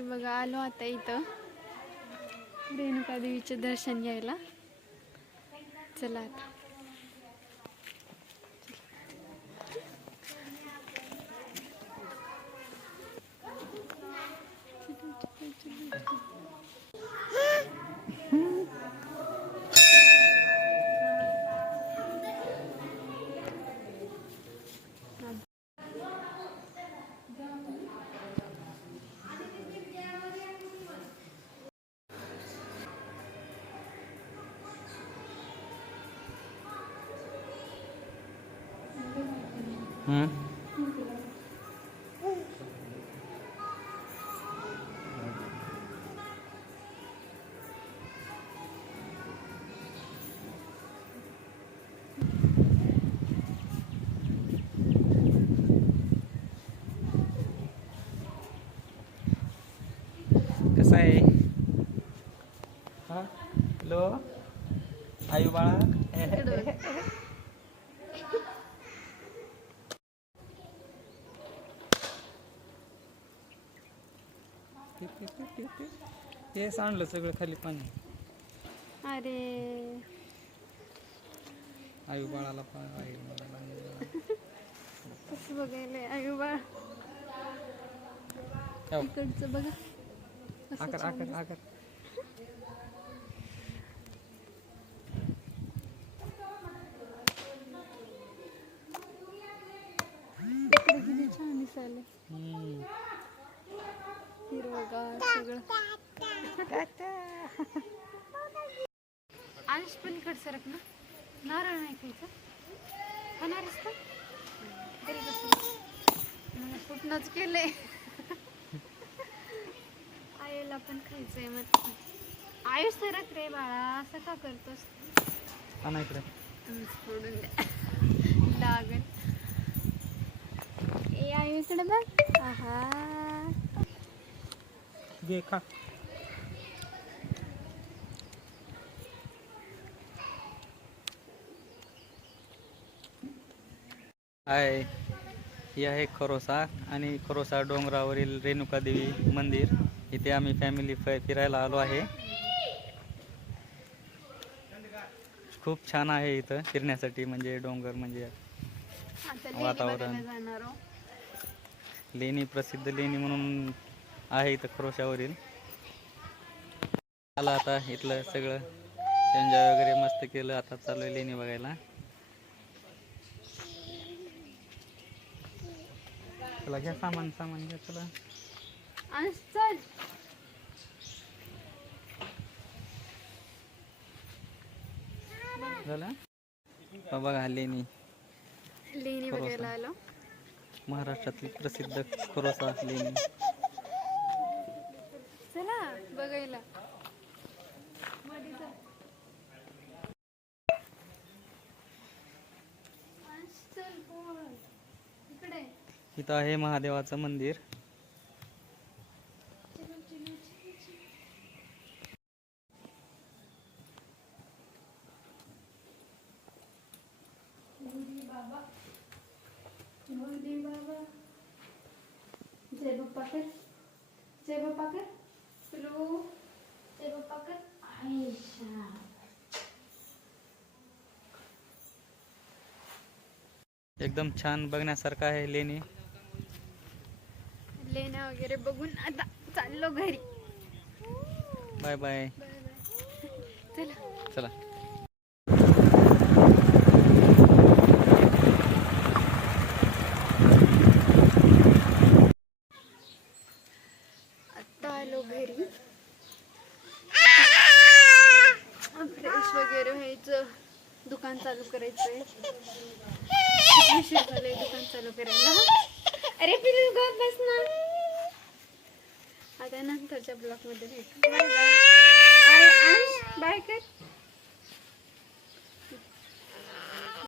मंडळी बघा आलो आता इथं रेणुका देवीचे दर्शन घ्यायला. चला आता कसं आहे? हा हॅलो आयु बाळा. हे सांडलं सगळं खाली पाणी. अरे आयु बाळाला कसं बघायला आयु बाळ इकडचं बघा कसं आकर छान आकर आकर. इकडे किती छान दिसायले हिरवगार सगळं. अंश पण इकडे सरक ना. नारळ नाही खायचं खाणारच का तरी कसं कुठनंच केलंय. आईला पण खायचंय मग. आयुष सरक रे बाळा असं का करतोस? इकडे सोडून द्या लागल. ए आयु इकडे बघ. आहा घे खा. हाय, हे आहे खरोसा आणि खरोसा डोंगरावरील रेणुका देवी मंदिर. इथे आम्ही फॅमिली फिरायला आलो आहे. खूप छान आहे इथं फिरण्यासाठी. म्हणजे डोंगर म्हणजे वातावरण. लेणी प्रसिद्ध लेणी म्हणून आहे इथं खरोशावरील. आला आता इथलं सगळं एन्जॉय वगैरे मस्त केलं. आता चालू आहे लेणी बघायला. चला घ्या सामान घ्या. चला चल झालं बघा. लेणी बघायला आलो. महाराष्ट्रातील प्रसिद्ध खरोसा लेणी. चला बघायला. इथं आहे महादेवाचं मंदिर. जय बाप्पा कर. जय बाप्पा कर. पिलू जय बाप्पा कर. आयशा एकदम छान बघण्यासारखं आहे लेणी. लेण्या वगैरे बघून आता चाललो घरी. Bye bye. चला चला. आता आलो घरी. फ्रेश वगैरे व्हायचं. दुकान चालू करायचंय. झालंय दुकान चालू करायला. अरे पिलू गप बस ना. आता नंतरच्या ब्लॉक मध्ये भेटू.